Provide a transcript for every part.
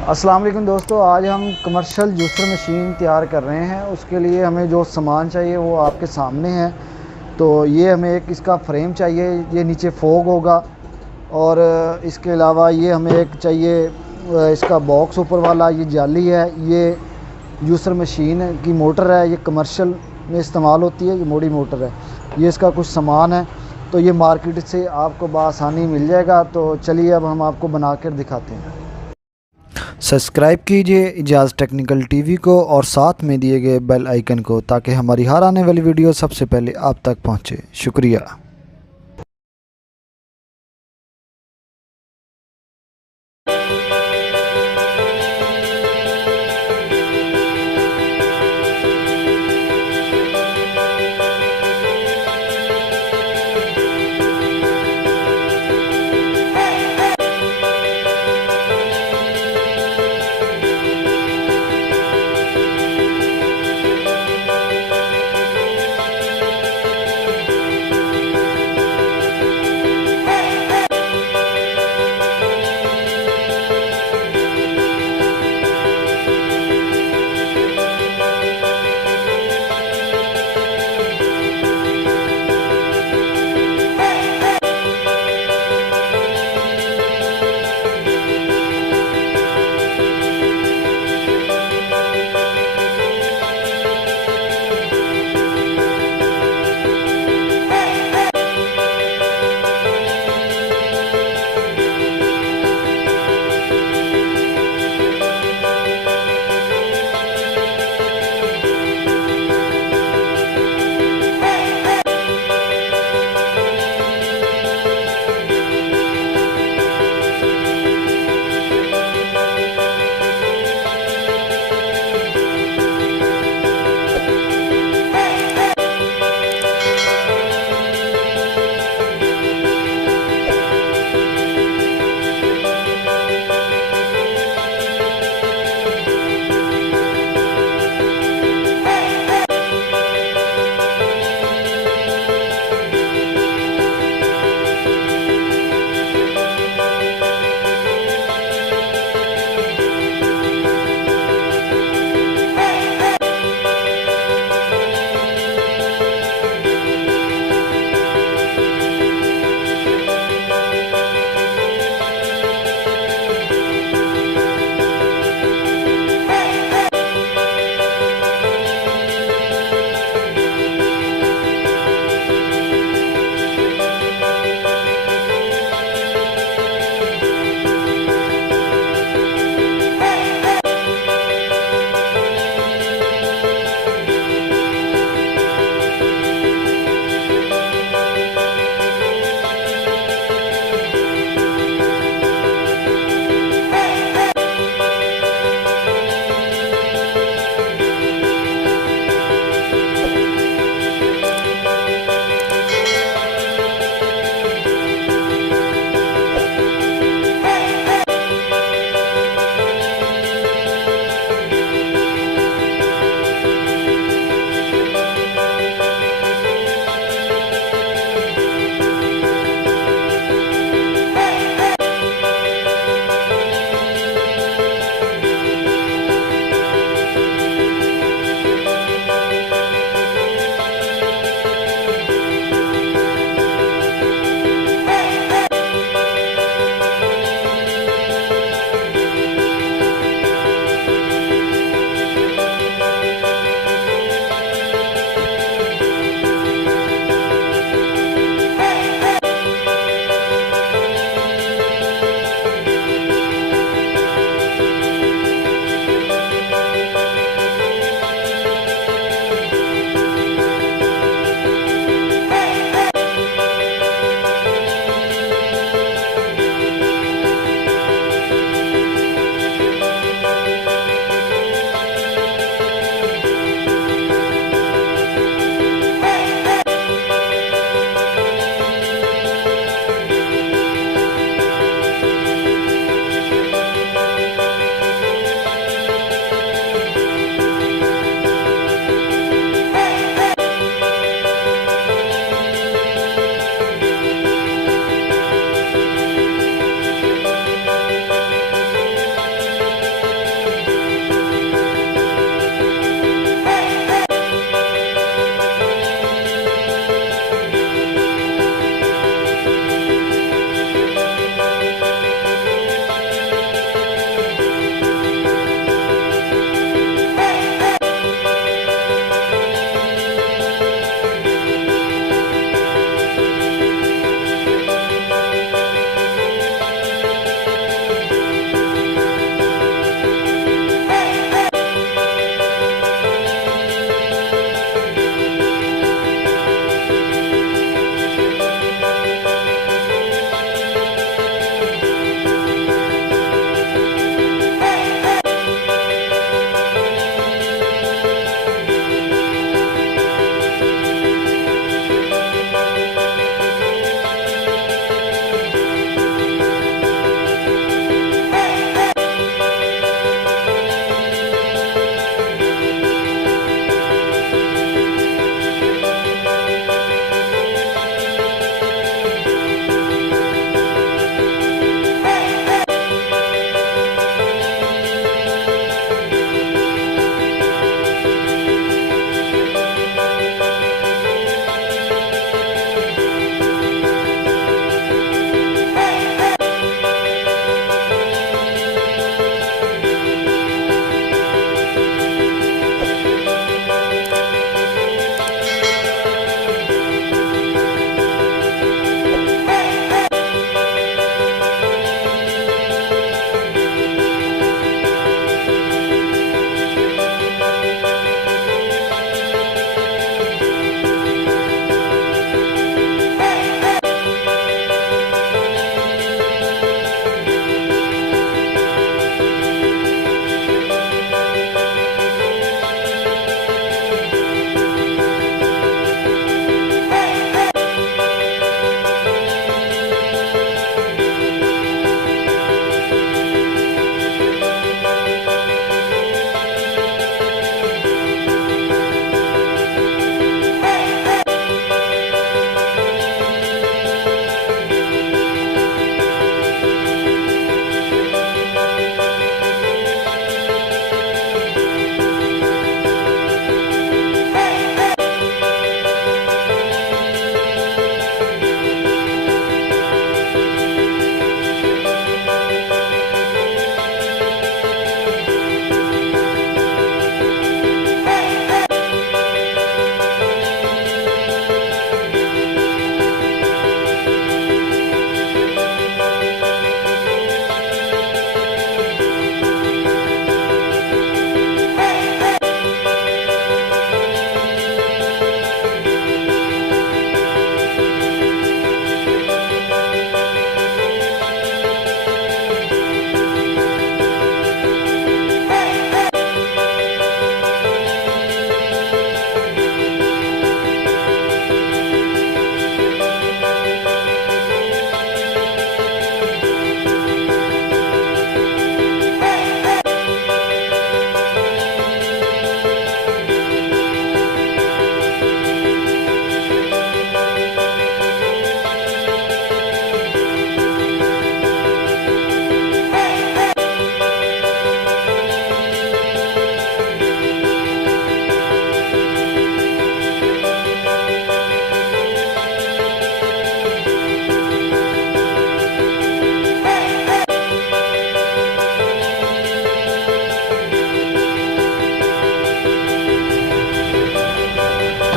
अस्सलाम वालेकुम दोस्तों, आज हम कमर्शियल जूसर मशीन तैयार कर रहे हैं। उसके लिए हमें जो सामान चाहिए वो आपके सामने है। तो ये हमें एक इसका फ्रेम चाहिए, ये नीचे फोग होगा। और इसके अलावा ये हमें एक चाहिए इसका बॉक्स ऊपर वाला, ये जाली है। ये जूसर मशीन की मोटर है, ये कमर्शियल में इस्तेमाल होती है, ये मोड़ी मोटर है। ये इसका कुछ सामान है, तो ये मार्केट से आपको बआसानी मिल जाएगा। तो चलिए अब हम आपको बना कर दिखाते हैं। सब्सक्राइब कीजिए इजाज़ टेक्निकल टीवी को और साथ में दिए गए बेल आइकन को, ताकि हमारी हर आने वाली वीडियो सबसे पहले आप तक पहुंचे। शुक्रिया।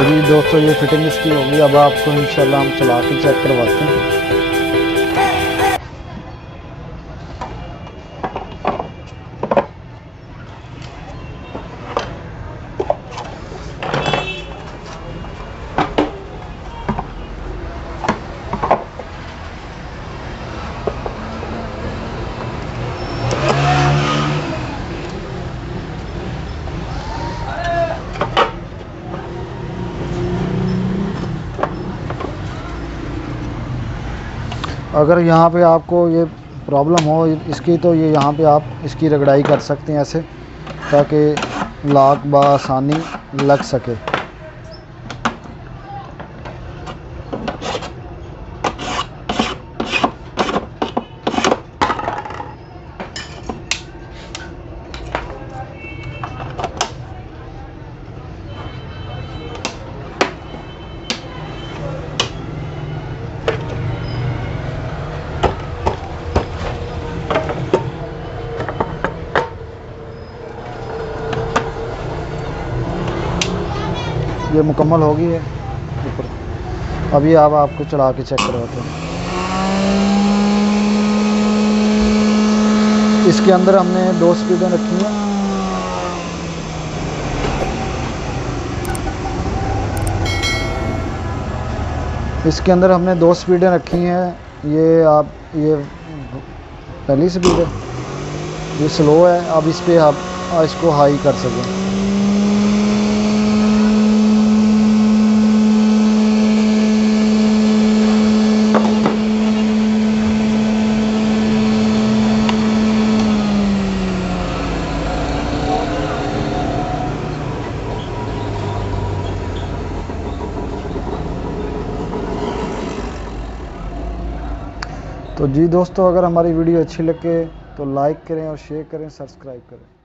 तो जी दोस्तों ये फिटिंग इसकी होगी। अब आपको इंशाल्लाह हम चला के चेक करवाते हैं। अगर यहाँ पे आपको ये प्रॉब्लम हो इसकी, तो ये यहाँ पे आप इसकी रगड़ाई कर सकते हैं ऐसे, ताकि लॉक बआसानी लग सके। ये मुकम्मल होगी है ऊपर। अभी अब आपको चला के चेक करवाते हैं। इसके अंदर हमने 2 स्पीडें रखी हैं। इसके अंदर हमने 2 स्पीडें रखी हैं। ये पहली स्पीड है, ये स्लो है। अब इस पे आप इसको हाई कर सकें। तो जी दोस्तों, अगर हमारी वीडियो अच्छी लगे तो लाइक करें और शेयर करें, सब्सक्राइब करें।